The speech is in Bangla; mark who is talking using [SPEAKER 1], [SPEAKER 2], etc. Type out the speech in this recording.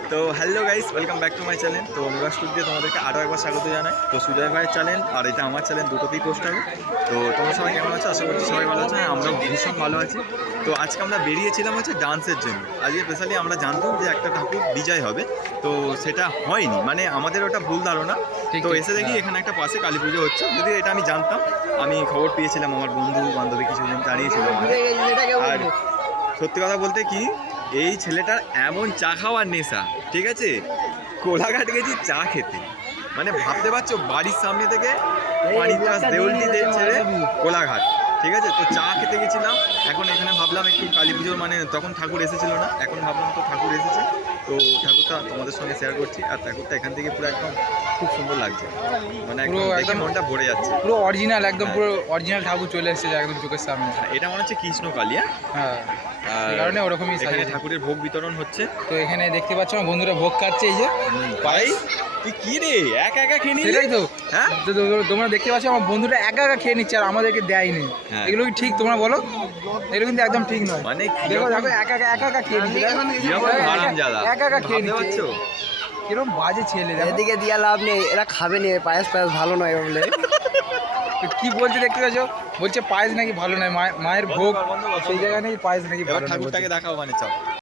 [SPEAKER 1] তো hello guys, welcome back to my channel. তো অনুরাগ স্টুডিও তোমাদেরকে আরও একবার স্বাগত জানাই। তো সুজয় ভাইয়ের চ্যানেল আর এটা আমার চ্যানেল, দুটোতেই পোস্ট হবে। তো তোমরা সবাই কেমন আছো? আশা করছি সবাই ভালো আছে। আমরাও ভীষণ ভালো আছি। তো আজকে আমরা বেরিয়েছিলাম ডান্সের জন্য। আজকে স্পেশালি আমরা জানতাম যে একটা ঠাকুর বিজয় হবে, তো সেটা হয়নি, মানে আমাদের ওটা ভুল ধারণা। তো এসে দেখি এখানে একটা পাশে কালী পুজো হচ্ছে, যদি এটা আমি জানতাম। আমি খবর পেয়েছিলাম, আমার বন্ধু বান্ধবী কিছুজন জানিয়েছিল আমাকে। আর সত্যি কথা বলতে কি, এই ছেলেটার এমন চা খাওয়ার নেশা, ঠিক আছে? কোলাঘাট গেছি চা খেতে, মানে ভাবতে পারছো, বাড়ির সামনে থেকে দেউলটি ছেড়ে কোলাঘাট, ঠিক আছে? তো চা খেতে গেছিলাম। এখন এখানে ভাবলাম একটু কালী পুজোর, মানে তখন ঠাকুর এসেছিল না, এখন ভাবলাম তো ঠাকুর এসেছে, তো ঠাকুরটা তোমাদের সঙ্গে শেয়ার করছি। আর ঠাকুরটা এখান থেকে পুরো একদম খুব সুন্দর লাগছে, মানে একদম মনটা ভরে যাচ্ছে।
[SPEAKER 2] পুরো অরিজিনাল, একদম পুরো অরিজিনাল ঠাকুর চলে এসেছে একদম চোখের সামনে।
[SPEAKER 1] এটা মনে হচ্ছে কৃষ্ণ কালী।
[SPEAKER 2] হ্যাঁ, সেই কারণে ওরকমই
[SPEAKER 1] এখানে ঠাকুরের ভোগ বিতরণ হচ্ছে।
[SPEAKER 2] তো এখানে দেখতে পাচ্ছ আমার বন্ধুরা ভোগ খাচ্ছে, এই যে
[SPEAKER 1] ভাই তুই কি রে একা একা খেয়ে নিলি?
[SPEAKER 2] সেটাই তো,
[SPEAKER 1] হ্যাঁ,
[SPEAKER 2] তোমরা দেখতে পাচ্ছ আমার বন্ধুরা একা একা খেয়ে নিচ্ছে আর আমাদেরকে দেয়নি। এগুলো কি ঠিক? তোমরা বলো, এগুলো কিন্তু একদম ঠিক নয়।
[SPEAKER 1] মানে
[SPEAKER 2] দেখো দেখো, একা একা খেয়ে নিচ্ছে, একা একা খেয়ে নিচ্ছে। কিরকম বাজে ছেলে,
[SPEAKER 3] এদিকে দিয়া লাভ নেই, এরা খাবে নি, পায়েস ভালো নয় বলে।
[SPEAKER 2] কি বলছে দেখতে পাচ্ছ? বলছে পায়েস নাকি ভালো নয়, মায়ের ভোগ সেই জায়গায় নাকি পায়েস নাকি ভালো নয়।
[SPEAKER 1] ঠাকুরটাকে দেখাও, মানে চাও।